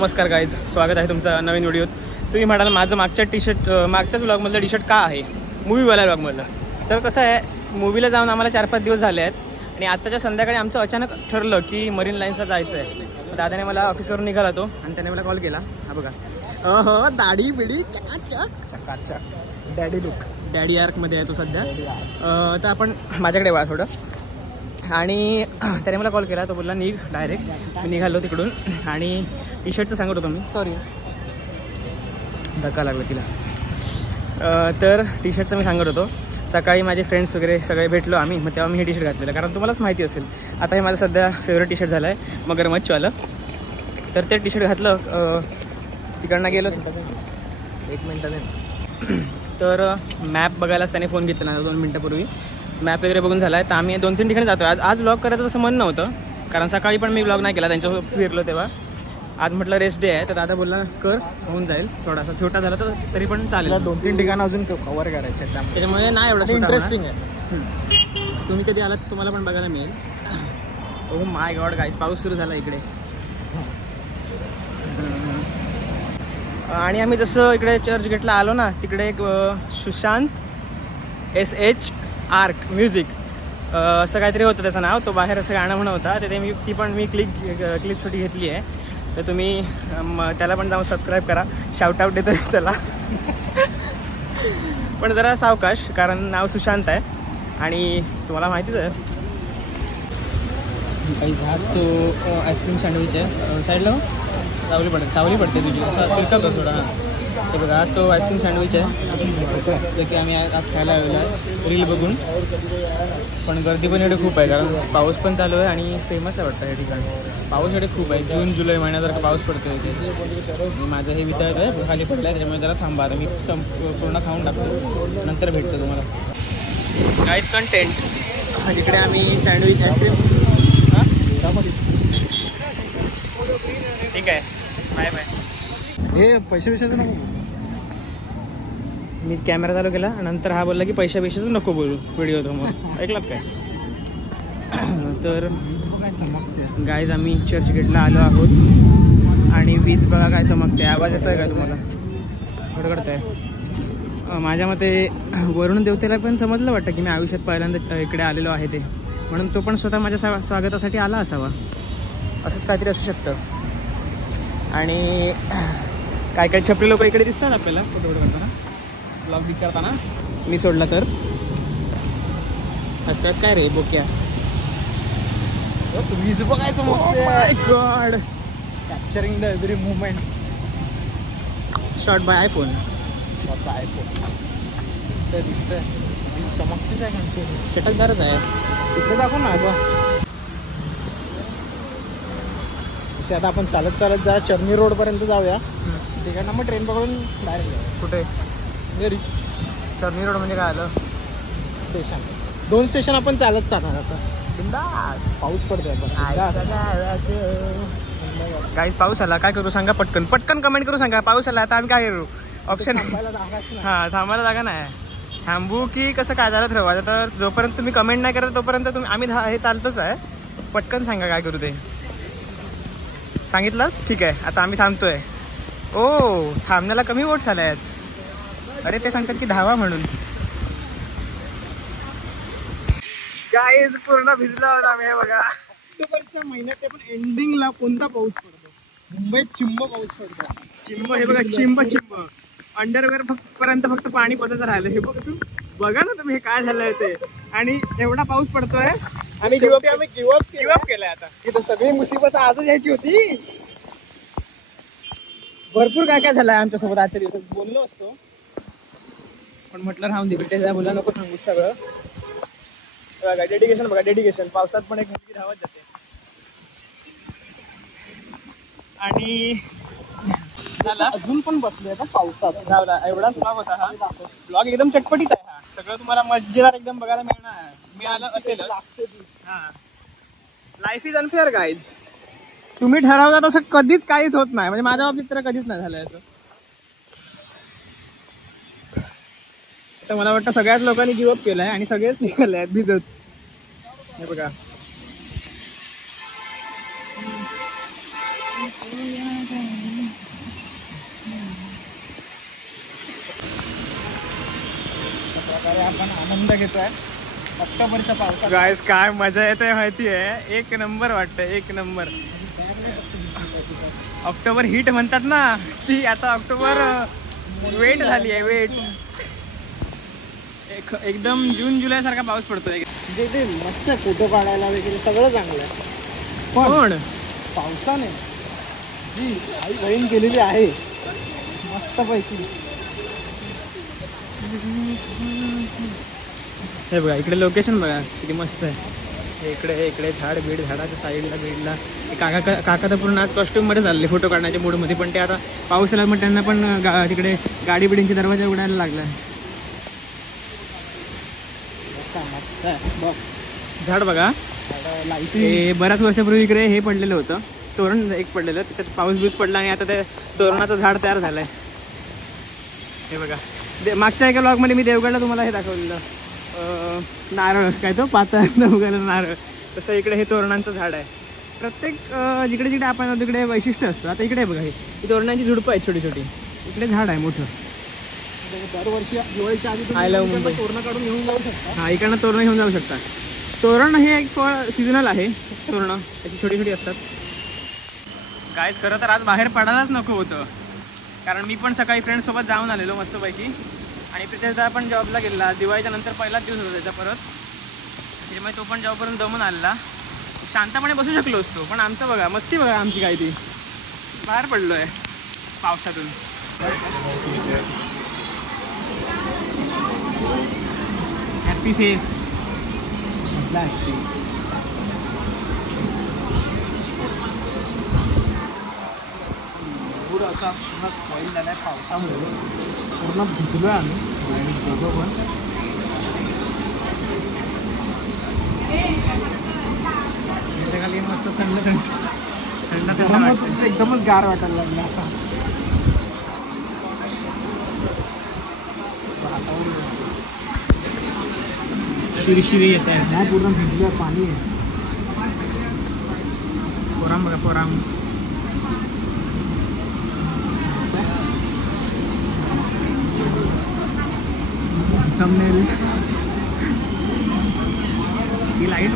नमस्कार गाईज, स्वागत आहे तुमचं नवीन व्हिडिओत. तुम्ही म्हणाल माझं मागच्याच व्लॉगमधलं टी शर्ट का आहे, मूवीवाल्या व्लॉगमधलं. तर कसं आहे, मूवीला जाऊन आम्हाला 4-5 दिवस झाले आहेत आणि आत्ताच्या संध्याकाळी आमचं अचानक ठरलं की मरीन लाईन्सला जायचं आहे. दादाने मला ऑफिसवरून निघाला तो आणि त्याने मला कॉल केला. हा बघा, दाढी बिडी चकाचक डॅडी लुक, डॅडी आर्कमध्ये आहे तो सध्या. तर आपण माझ्याकडे वा थोडं. आणि त्याने मला कॉल केला, तो बोलला निघ डायरेक्ट. मी निघालो तिकडून आणि टी शर्टचं सांगत होतो मी, सॉरी धक्का लागला तिला. तर टी शर्टचं मी सांगत होतो. सकाळी माझे फ्रेंड्स वगैरे सगळे भेटलो आम्ही, मग तेव्हा मी हे टी शर्ट घातलेलं, कारण तुम्हालाच माहिती असेल आता हे माझं सध्या फेवरेट टी शर्ट झालं आहे मगरमच्छवालं. तर ते टी शर्ट घातलं, तिकडनं गेलो 1 मिनटाने. तर मॅप बघायलाच त्याने फोन घेतला ना 2 मिनटापूर्वी. मॅप वगैरे बघून झाला आहे. तर आम्ही 2-3 ठिकाणी जातो. आज व्लॉग करायचं तसं मन नव्हतं, कारण सकाळी पण मी व्लॉग नाही केला, त्यांच्यासोबत फिरलो तेव्हा. आज म्हटलं रेस्ट डे आहे, तर दादा बोलला कर, होऊन जाईल. थोडासा छोटा झाला तर तरी पण चालेल. 2-3 ठिकाणं अजून कव्हर करायचे आहेत, त्याच्यामुळे नाही एवढं इंटरेस्टिंग आहे. तुम्ही कधी आलात तुम्हाला पण बघायला मिळेल. ओ माय गॉड गाईस, पाऊस सुरू झाला इकडे. आणि आम्ही जसं इकडे चर्चगेटला आलो ना, तिकडे एक सुशांत SH आर्क म्युझिक असं काहीतरी होतं त्याचं नाव. तो बाहेर असं गाणं म्हणत होता, तिथे ती पण मी क्लिप छोटी घेतली आहे. तर तुम्ही त्याला पण जाऊन सबस्क्राईब करा. शाउट आउट देतो त्याला. पण जरा सावकाश, कारण नाव सुशांत आहे आणि तुम्हाला माहितीच आहे. हाच तो आईस्क्रीम सँडविच आहे. साईडला सावली पडते तुझी, असं थोडा. तर बघा, आज तो आईस्क्रीम सँडविच आहे, जे की आम्ही आज खायला आलेलो आहे रील बघून. पण गर्दी पण एवढी खूप आहे, कारण पाऊस पण चालू आहे आणि फेमस आहे वाटतं या ठिकाणी. पाऊस एवढे खूप आहे, जून-जुलै महिन्यासारखा पाऊस पडतो इथे. माझं हे वितळत आहे, खाली पडलं आहे, त्याच्यामुळे जरा थांबा. आता मी पूर्ण खाऊन टाकतो, नंतर भेटतो तुम्हाला. काहीच कंटेंट. तिकडे आम्ही सँडविच आईस्क्रीम. ठीक आहे, बाय बाय. हे पैशाचं नको. मी कॅमेरा चालू केला, नंतर हा बोलला की पैशाचं नको बोलू व्हिडिओ. तो मग ऐकलात काय? तर गाईज आम्ही चर्चगेटला आलो आहोत आणि वीज बघा काय चमकते. आवाज येतोय का तुम्हाला? गडगडत आहे. माझ्या मते वरुण देवतेला पण समजलं वाटतं की मी आयुष्यात पहिल्यांदा इकडे आलेलो आहे ते, म्हणून तो पण स्वतः माझ्या स्वागतासाठी आला असावा. असंच काहीतरी असू शकतं. आणि काय काय छपरी लोक इकडे दिसतात आपल्याला फोटो करताना, ब्लॉग बिग करताना. मी सोडला तर असताच काय रे बोक्या, वीज बघायचं. My god, capturing the every movement. Shot by iPhone. दिसतंय चमकतेच आहे, कंटिन्यू चटकदारच आहे. तिकडे दाखव ना ग. आता आपण चालत जा चर्नी रोड पर्यंत जाऊया. तिकडनं मग ट्रेन पकडून डायरेक्ट कुठे? चर्नी रोड म्हणजे काय आलं? स्टेशन. 2 स्टेशन आपण चालत जाणार आता. बिंदास. पाऊस पडतोय गाईस, पाऊस आला. काय करू सांगा? पटकन कमेंट करू सांगा. पाऊस आला आता आम्ही काय करू? ऑप्शन हा, थांबायला जागा नाही. थांबू की कसं काय झालं ठरवायचं. तर जोपर्यंत तुम्ही कमेंट नाही करत तोपर्यंत आम्ही हे चालतच आहे. पटकन सांगा काय करू ते. सांगितलं? ठीक आहे, आता आम्ही थांबतोय. ओ, थांबण्याला कमी वोट झाले आहेत. अरे ते सांगतात की धावा म्हणून. गाईज पूर्ण भिजलो आहोत आम्ही. हे बघा, ऑक्टोबरच्या महिन्यात पण एंडिंगला कोणता पाऊस पडतो? मुंबईत चिंब पाऊस पडतो. चिंब. हे बघा, चिंब. अंडरवेअर पर्यंत फक्त पाणी पडत राहिलं. हे बघा ना तुम्ही, हे काय झालंय ते. आणि एवढा पाऊस पडतोय आणि आम्ही गिवअप केलंय. आता इथं सगळी मुसीबत आजच यायची होती. भरपूर काय काय झालंय आमच्यासोबत आजच्या दिवसात. बोललो असतो पण म्हटलं राहून दे, भेटायला बोला नको सांगू सगळं. बघा डेडिकेशन, बघा डेडिकेशन. पावसात पण एक मुलगी धावत जाते. आणि अजून पण बसले आता पावसात. एवढाच ब्लॉग होता हा. ब्लॉग एकदम चटपटीत आहे हा. सगळं तुम्हाला मजेदार एकदम बघायला मिळालं असेल. हा, लाईफ इज अनफेअर गाईज. तुम्ही ठरवता तसं कधीच काहीच होत नाही. म्हणजे माझ्या बाबतीत तर कधीच नाही झालं असं. तर मला वाटतं सगळ्याच लोकांनी गिवअप केलाय आणि सगळेच निघाले आहेत भिजत. हे बघा, प्रकारे आपण आनंद घेतोय ऑक्टोबरच्या पावसात. गाईस काय मजा येते माहिती आहे, एक नंबर वाटतं, एक नंबर. ऑक्टोबर हीट म्हणतात ना, ती आता ऑक्टोबर वेट झाली आहे, वेट. एकदम जून जुलै सारखा पाऊस पडतोय. म्हणजे ते मस्त फोटो काढायला वगैरे सगळं चांगलं आहे. पण पावसाने जी आई बहीण केलेली आहे मस्त पैकी. हे बघा इकडे लोकेशन बघा किती मस्त आहे. इकडे झाड बीड, झाडाच्या साईडला बीडला काका तर पूर्ण आज कॉस्ट्यूममध्ये चालले फोटो काढण्याच्या मूडमध्ये. पण ते आता पाऊस आला मग त्यांना पण तिकडे गाडी बिडींचे दरवाजा उघडायला लागला. मस्त आहे बघ झाड बघा. लाईट बऱ्याच वर्षापूर्वी इकडे हे पडलेलं होतं, तोरण एक पडलेलं, त्याच्यात पाऊस बीस पडला आणि आता ते तोरणाचं झाड तयार झालंय. हे बघा मागच्या एका ब्लॉगमध्ये मी देवगडला तुम्हाला हे दाखवलेलं, नारळ काय तो पाता उगायला नारळ, तसं इकडे हे तोरणांचं झाड आहे. प्रत्येक जिकडे जिकडे आपण तिकडे वैशिष्ट्य असतं. आता इकडे बघा ही तोरणांची झुडपं आहेत छोटी छोटी, इकडे झाड आहे मोठं. दरवर्षी दिवाळीच्या आधी I love मुंबई. तोरणं काढून घेऊन जाऊ शकता. हा इकडनं तोरणं घेऊन जाऊ शकता. तोरण हे एक फळ सीझनल आहे, तोरणं त्याची छोटी छोटी असतात. गाईस खरं तर आज बाहेर पडायलाच नको होतं, कारण मी पण सकाळी फ्रेंड्ससोबत जाऊन आलेलो मस्तपैकी. आणि प्रितेशदा पण जॉबला गेला, दिवाळीच्या नंतर पहिलाच दिवस होता त्याचा परत, त्याच्यामुळे तो पण जॉबवरून दमून आलेला. शांतपणे बसू शकलो असतो, पण आमचं बघा मस्ती बघा आमची काय ती, बाहेर पडलो आहे पावसातून. हॅपी फेस असला मूड असा पूर्ण स्पॉइल झालाय पावसामुळे. पूर्ण भिजलोय आम्ही आणि दोघं पण. खाली मस्त थंड थंड थंड थंड गरम एकदमच गार वाटायला लागला आता. शिरशिरी येत आहे. नाही पूर्ण भिजलोय, पाणी आहे. पोराम बघा पोराम. ही लाईट